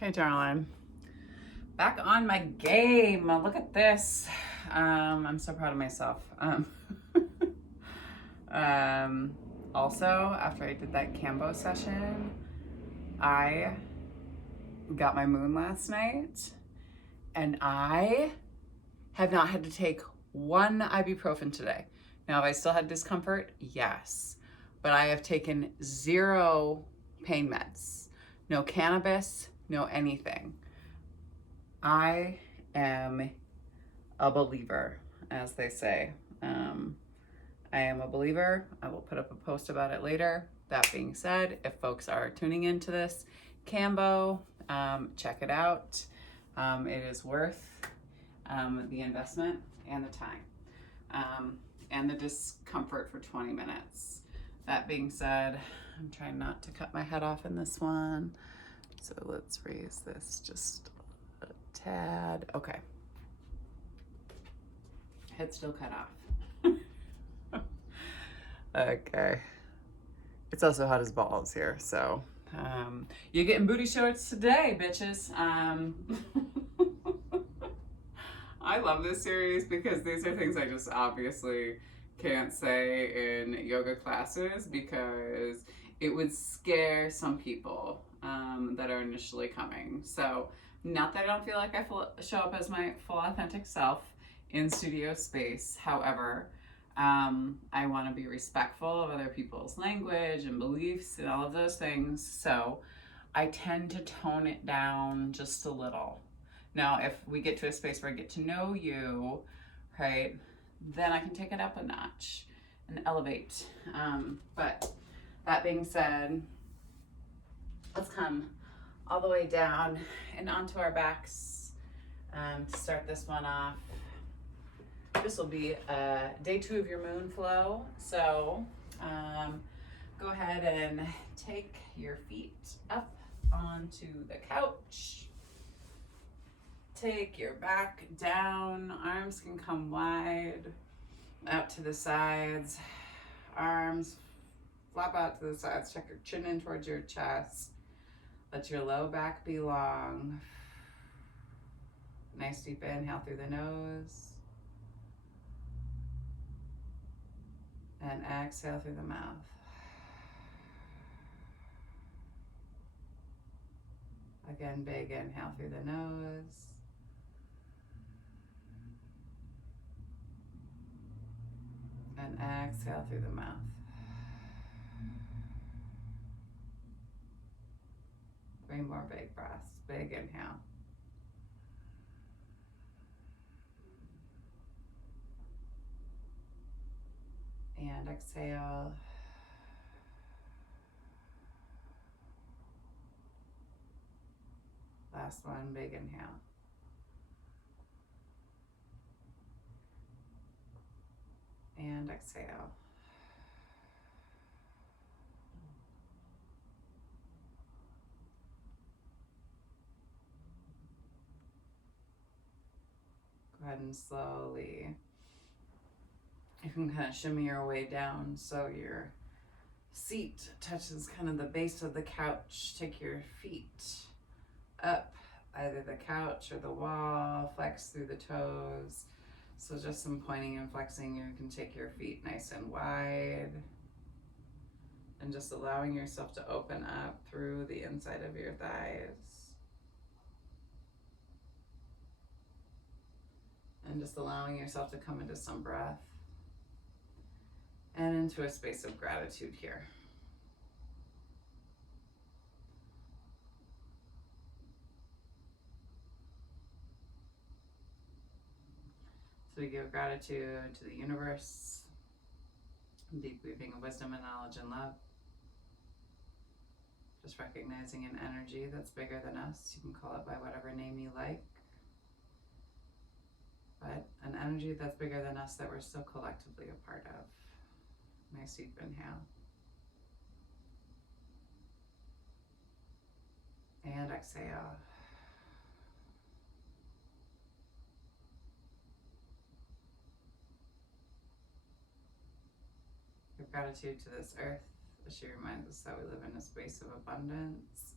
Hey, darling. Back on my game. Look at this. I'm so proud of myself. Um, also, after I did that Kambo session, I got my moon last night, and I have not had to take one ibuprofen today. Now, have I still had discomfort? Yes. But I have taken 0 pain meds. No cannabis, no anything. I am a believer, as they say. I am a believer. I will put up a post about it later. That being said, if folks are tuning into this, Kambo, check it out. It is worth the investment and the time and the discomfort for 20 minutes. That being said, I'm trying not to cut my head off in this one. So let's raise this just a tad. Okay. Head still cut off. Okay. It's also hot as balls here, so you're getting booty shorts today, bitches. I love this series because these are things I just obviously can't say in yoga classes because it would scare some people that are initially coming. So, not that I don't feel like I show up as my full authentic self in studio space. However, I want to be respectful of other people's language and beliefs and all of those things. So, I tend to tone it down just a little. Now, if we get to a space where I get to know you, right, then I can take it up a notch and elevate. But that being said, let's come all the way down and onto our backs to start this one off. This will be day 2 of your moon flow. So go ahead and take your feet up onto the couch. Take your back down. Arms can come wide out to the sides. Arms flop out to the sides. Check your chin in towards your chest. Let your low back be long. Nice deep inhale through the nose. And exhale through the mouth. Again, big inhale through the nose. And exhale through the mouth. Three more big breaths. Big inhale. And exhale. Last one, big inhale. And exhale. Go ahead and slowly, you can kind of shimmy your way down so your seat touches kind of the base of the couch. Take your feet up, either the couch or the wall, flex through the toes. So just some pointing and flexing. You can take your feet nice and wide and just allowing yourself to open up through the inside of your thighs. And just allowing yourself to come into some breath and into a space of gratitude here. So we give gratitude to the universe, deep weaving of wisdom and knowledge and love. Just recognizing an energy that's bigger than us. You can call it by whatever name you like. But an energy that's bigger than us that we're still collectively a part of. Nice deep inhale. And exhale. Give gratitude to this earth as she reminds us that we live in a space of abundance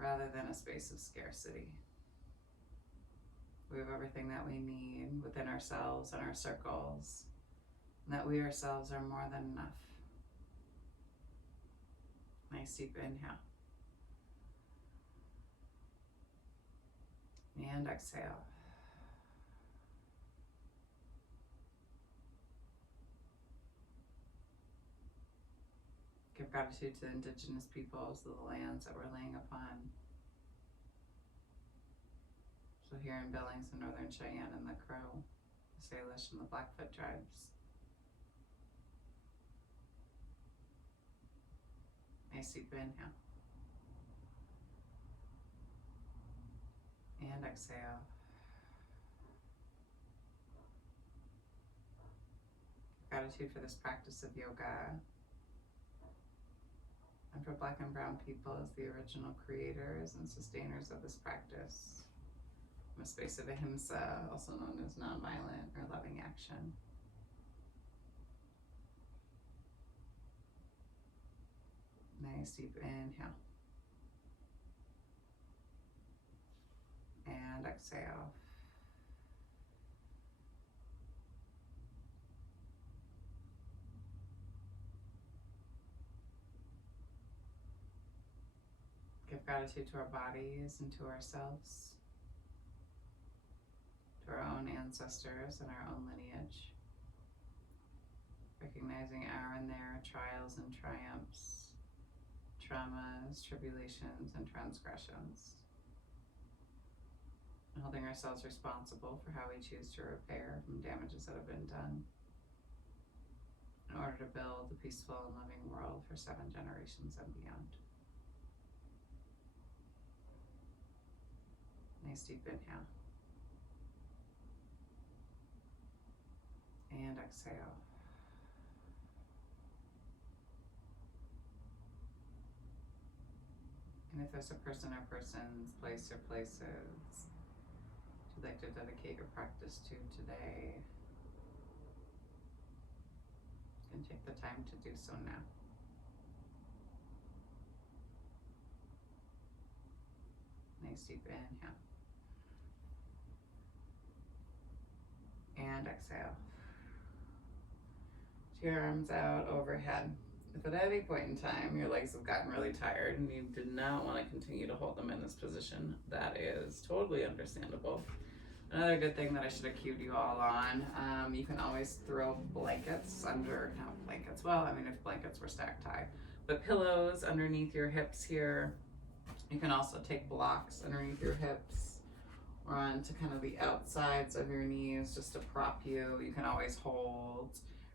rather than a space of scarcity. We have everything that we need within ourselves and our circles, and that we ourselves are more than enough. Nice deep inhale. And exhale. Give gratitude to the indigenous peoples of the lands that we're laying upon. So here in Billings, the Northern Cheyenne and the Crow, the Salish and the Blackfoot tribes. Nice deep inhale. And exhale. Gratitude for this practice of yoga, and for Black and Brown people as the original creators and sustainers of this practice, from a space of ahimsa, also known as nonviolent or loving action. Nice deep inhale. And exhale. Give gratitude to our bodies and to ourselves, to our own ancestors and our own lineage, recognizing our and their trials and triumphs, traumas, tribulations, and transgressions, and holding ourselves responsible for how we choose to repair from damages that have been done in order to build a peaceful and loving world for 7 generations and beyond. Nice deep inhale. And exhale. And if there's a person or persons, place or places you'd like to dedicate your practice to today, you can take the time to do so now. Nice deep inhale. And exhale. Take your arms out overhead. If at any point in time your legs have gotten really tired and you do not want to continue to hold them in this position, that is totally understandable. Another good thing that I should have cued you all on, you can always throw blankets under, not blankets, well, I mean if blankets were stacked high, but pillows underneath your hips here. You can also take blocks underneath your hips or onto kind of the outsides of your knees just to prop you. You can always hold,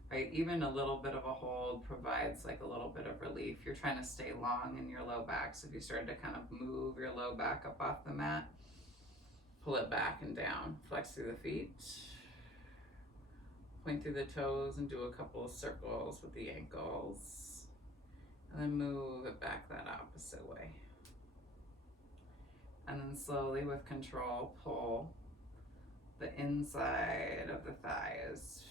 right? Even a little bit of a hold provides like a little bit of relief. You're trying to stay long in your low back, so if you started to kind of move your low back up off the mat, pull it back and down. Flex through the feet, point through the toes and do a couple of circles with the ankles, and then move it back that opposite way. And then slowly, with control, pull the inside of the thighs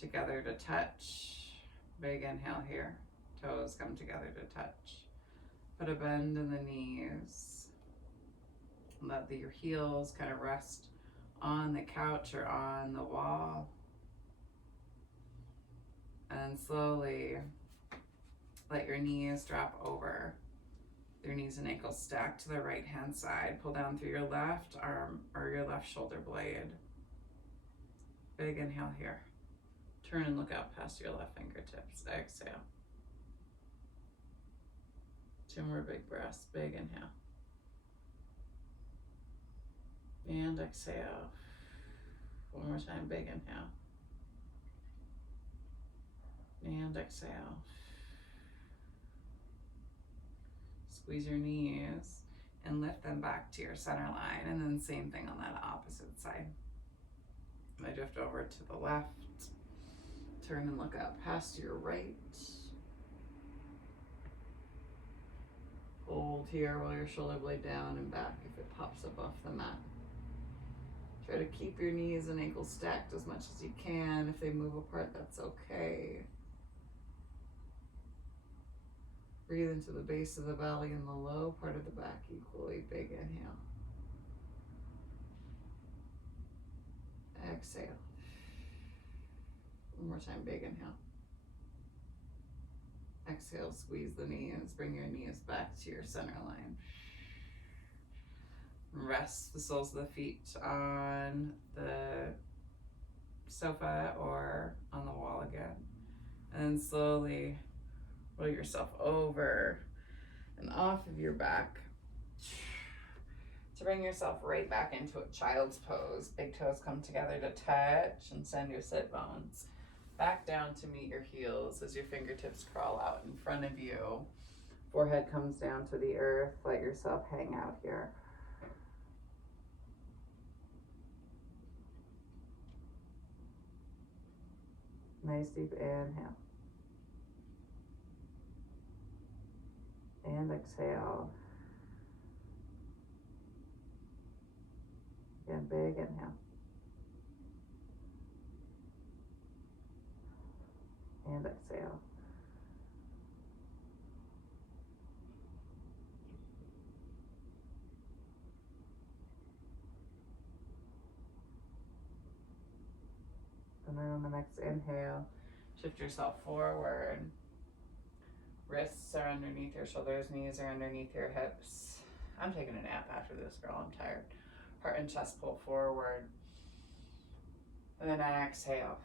together to touch. Big inhale here. Toes come together to touch. Put a bend in the knees. Let your heels kind of rest on the couch or on the wall. And slowly let your knees drop over. Your knees and ankles stacked to the right hand side. Pull down through your left arm or your left shoulder blade. Big inhale here. Turn and look out past your left fingertips. Exhale. 2 more big breaths. Big inhale. And exhale. 1 more time. Big inhale. And exhale. Squeeze your knees and lift them back to your center line, and then same thing on that opposite side. I drift over to the left, turn and look out past your right. Hold here while your shoulder blade down and back if it pops up off the mat. Try to keep your knees and ankles stacked as much as you can. If they move apart, that's okay. Breathe into the base of the belly and the low part of the back equally. Big inhale. Exhale. One more time, big inhale. Exhale, squeeze the knees. Bring your knees back to your center line. Rest the soles of the feet on the sofa or on the wall again. And then slowly roll yourself over and off of your back to bring yourself right back into a child's pose. Big toes come together to touch and send your sit bones back down to meet your heels as your fingertips crawl out in front of you. Forehead comes down to the earth. Let yourself hang out here. Nice deep inhale. And exhale. Again, big inhale. And exhale. And then on the next inhale, shift yourself forward. Wrists are underneath your shoulders, knees are underneath your hips. I'm taking a nap after this, girl. I'm tired. Heart and chest pull forward. And then exhale.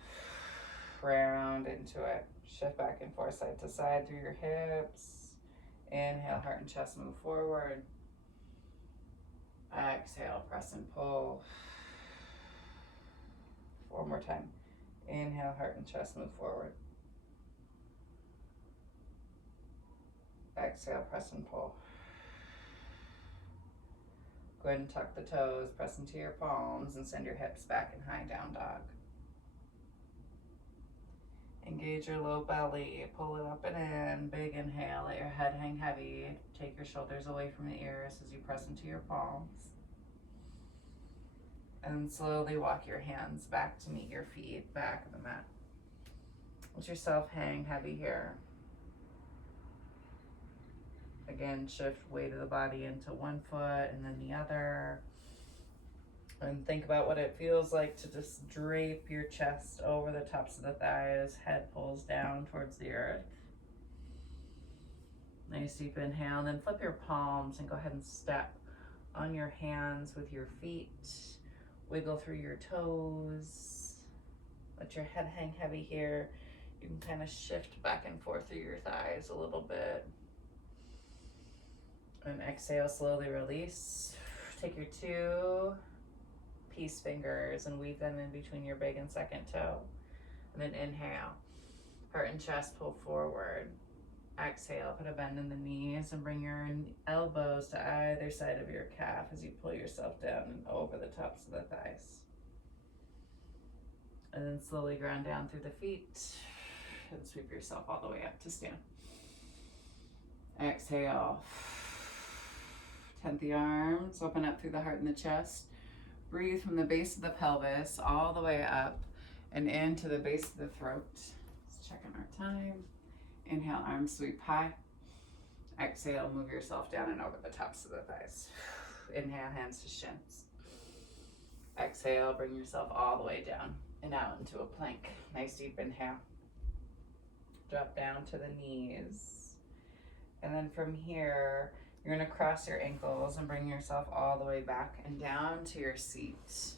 Round into it. Shift back and forth side to side through your hips. Inhale, heart and chest move forward. Exhale, press and pull. One more time. Inhale, heart and chest move forward. Exhale, press and pull. Go ahead and tuck the toes, press into your palms, and send your hips back in high down dog. Engage your low belly, pull it up and in. Big inhale, let your head hang heavy. Take your shoulders away from the ears as you press into your palms. And slowly walk your hands back to meet your feet, back of the mat. Let yourself hang heavy here. Again, shift weight of the body into one foot and then the other. And think about what it feels like to just drape your chest over the tops of the thighs. Head pulls down towards the earth. Nice deep inhale, and then flip your palms and go ahead and step on your hands with your feet. Wiggle through your toes. Let your head hang heavy here. You can kind of shift back and forth through your thighs a little bit. And exhale, slowly release. Take your two peace fingers and weave them in between your big and second toe. And then inhale. Heart and chest pull forward. Exhale, put a bend in the knees and bring your elbows to either side of your calf as you pull yourself down and over the tops of the thighs. And then slowly ground down through the feet and sweep yourself all the way up to stand. Exhale. Tent the arms, open up through the heart and the chest. Breathe from the base of the pelvis all the way up and into the base of the throat. Let's check on our time. Inhale, arms sweep high. Exhale, move yourself down and over the tops of the thighs. Inhale, hands to shins. Exhale, bring yourself all the way down and out into a plank. Nice deep inhale. Drop down to the knees. And then from here, you're gonna cross your ankles and bring yourself all the way back and down to your seat.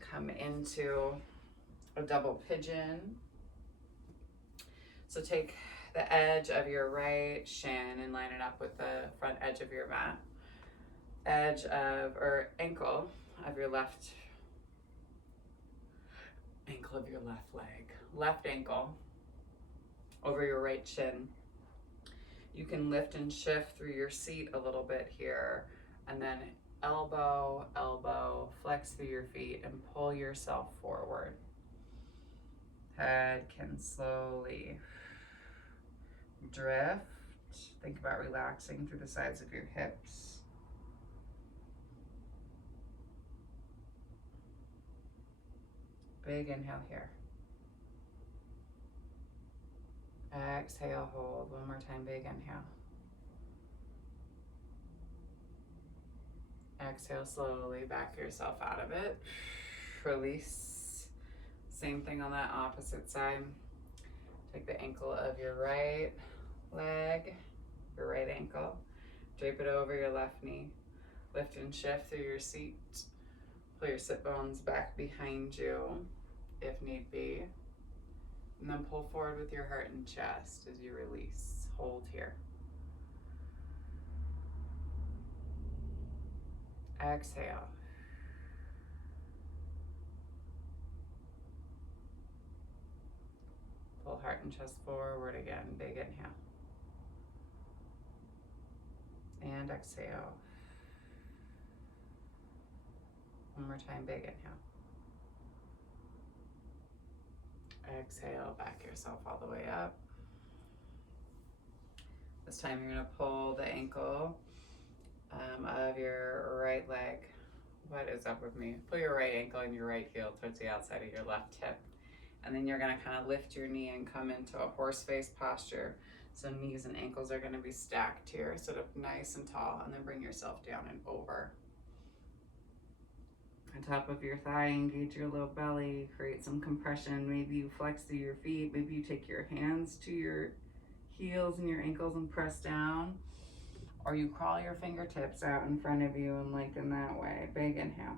Come into a double pigeon. So take the edge of your right shin and line it up with the front edge of your mat. Edge of, or ankle of your left, ankle of your left leg. Left ankle over your right shin. You can lift and shift through your seat a little bit here, and then elbow, elbow, flex through your feet and pull yourself forward. Head can slowly drift. Think about relaxing through the sides of your hips. Big inhale here. Exhale, hold. One more time, big inhale. Exhale, slowly back yourself out of it. Release. Same thing on that opposite side. Take the ankle of your right leg, your right ankle, drape it over your left knee. Lift and shift through your seat. Pull your sit bones back behind you if need be. And then pull forward with your heart and chest as you release. Hold here. Exhale. Pull heart and chest forward again. Big inhale. And exhale. One more time, big inhale. Exhale, back yourself all the way up. This time you're gonna pull the ankle of your right leg. What is up with me? Pull your right ankle and your right heel towards the outside of your left hip. And then you're gonna kind of lift your knee and come into a horse face posture. So knees and ankles are gonna be stacked here, sit up nice and tall, and then bring yourself down and over. On top of your thigh, engage your low belly, create some compression. Maybe you flex through your feet. Maybe you take your hands to your heels and your ankles and press down. Or you crawl your fingertips out in front of you and lengthen that way. Big inhale.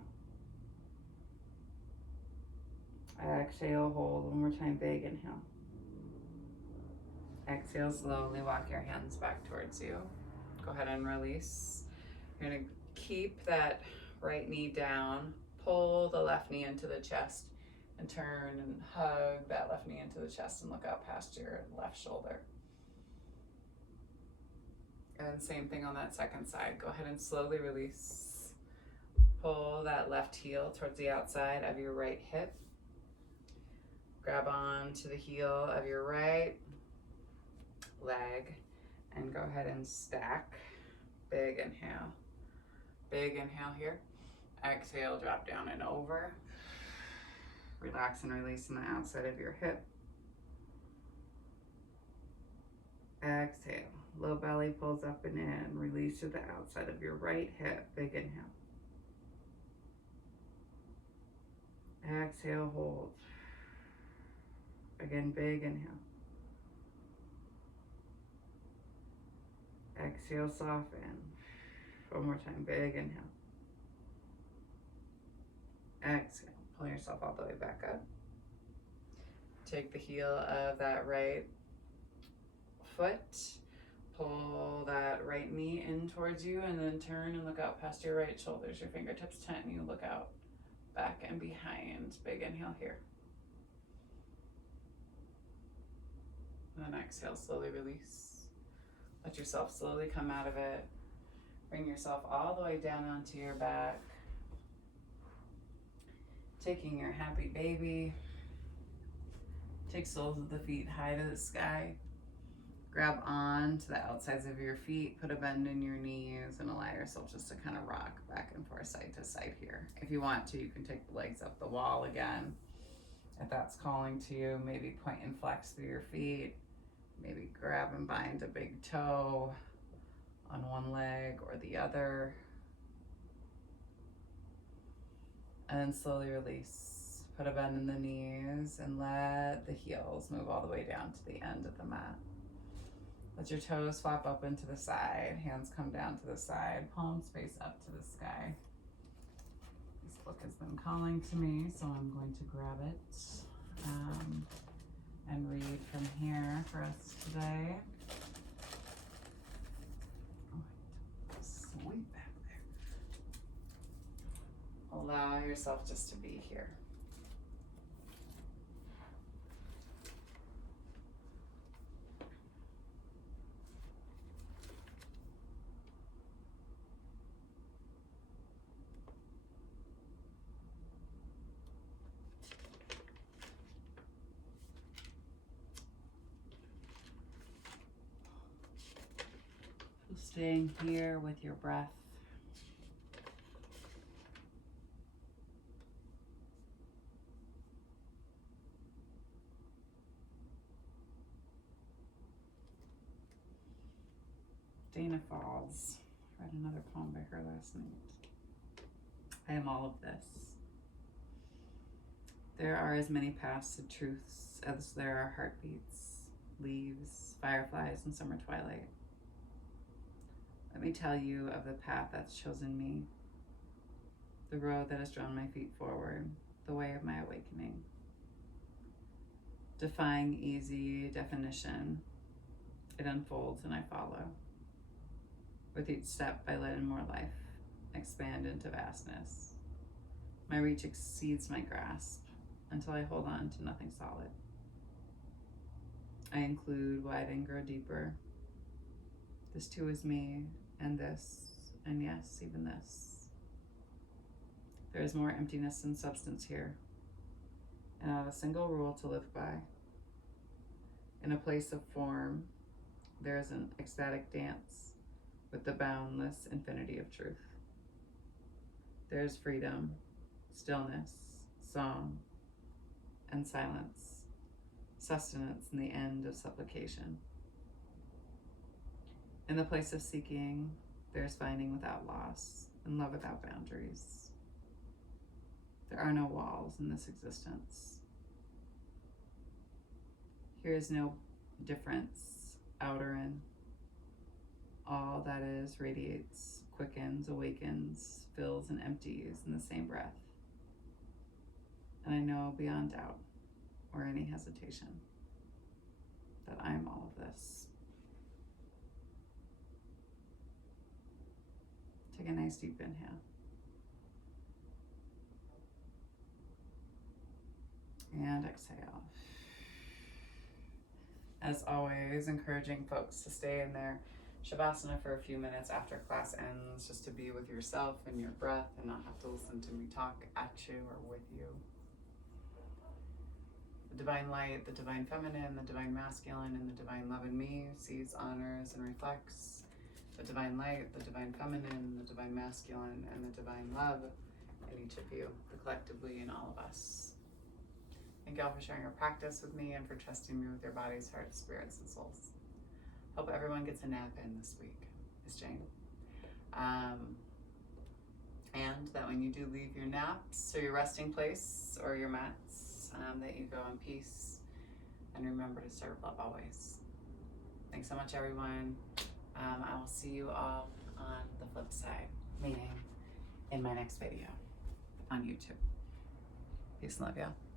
Exhale, hold. One more time, big inhale. Exhale, slowly walk your hands back towards you. Go ahead and release. You're gonna keep that right knee down, pull the left knee into the chest, and turn and hug that left knee into the chest and look out past your left shoulder. And same thing on that second side. Go ahead and slowly release. Pull that left heel towards the outside of your right hip. Grab on to the heel of your right leg and go ahead and stack. Big inhale. Big inhale here. Exhale, drop down and over. Relax and release on the outside of your hip. Exhale. Low belly pulls up and in. Release to the outside of your right hip. Big inhale. Exhale, hold. Again, big inhale. Exhale, soften. One more time, big inhale. Exhale, pull yourself all the way back up. Take the heel of that right foot, pull that right knee in towards you, and then turn and look out past your right shoulders. Your fingertips tent and you look out back and behind. Big inhale here. And then exhale, slowly release. Let yourself slowly come out of it. Bring yourself all the way down onto your back. Taking your happy baby. Take soles of the feet high to the sky. Grab on to the outsides of your feet. Put a bend in your knees and allow yourself just to kind of rock back and forth side to side here. If you want to, you can take the legs up the wall again. If that's calling to you, maybe point and flex through your feet. Maybe grab and bind a big toe on one leg or the other. And then slowly release. Put a bend in the knees and let the heels move all the way down to the end of the mat. Let your toes flap up into the side. Hands come down to the side. Palms face up to the sky. This book has been calling to me, so I'm going to grab it and read from here for us today. Oh, sweet back there. Allow yourself just to be here. Staying here with your breath. Wells. I read another poem by her last night. I am all of this. There are as many paths to truths as there are heartbeats, leaves, fireflies, and summer twilight. Let me tell you of the path that's chosen me, the road that has drawn my feet forward, the way of my awakening. Defying easy definition, it unfolds and I follow. With each step, I let in more life, expand into vastness. My reach exceeds my grasp until I hold on to nothing solid. I include, widen, grow deeper. This too is me, and this, and yes, even this. There is more emptiness than substance here, and not a single rule to live by. In a place of form, there is an ecstatic dance with the boundless infinity of truth. There is freedom, stillness, song, and silence, sustenance in the end of supplication. In the place of seeking, there is finding without loss and love without boundaries. There are no walls in this existence. Here is no difference, out or in. All that is radiates, quickens, awakens, fills, and empties in the same breath. And I know beyond doubt or any hesitation that I am all of this. Take a nice deep inhale. And exhale. As always, encouraging folks to stay in their Shavasana for a few minutes after class ends, just to be with yourself and your breath and not have to listen to me talk at you or with you. The divine light, the divine feminine, the divine masculine, and the divine love in me sees, honors, and reflects the divine light, the divine feminine, the divine masculine, and the divine love in each of you, collectively in all of us. Thank you all for sharing your practice with me and for trusting me with your bodies, hearts, spirits, and souls. Hope everyone gets a nap in this week. Miss Jane. And that when you do leave your naps or your resting place or your mats, that you go in peace and remember to serve love always. Thanks so much, everyone. I will see you all on the flip side, meaning in my next video on YouTube. Peace and love, y'all.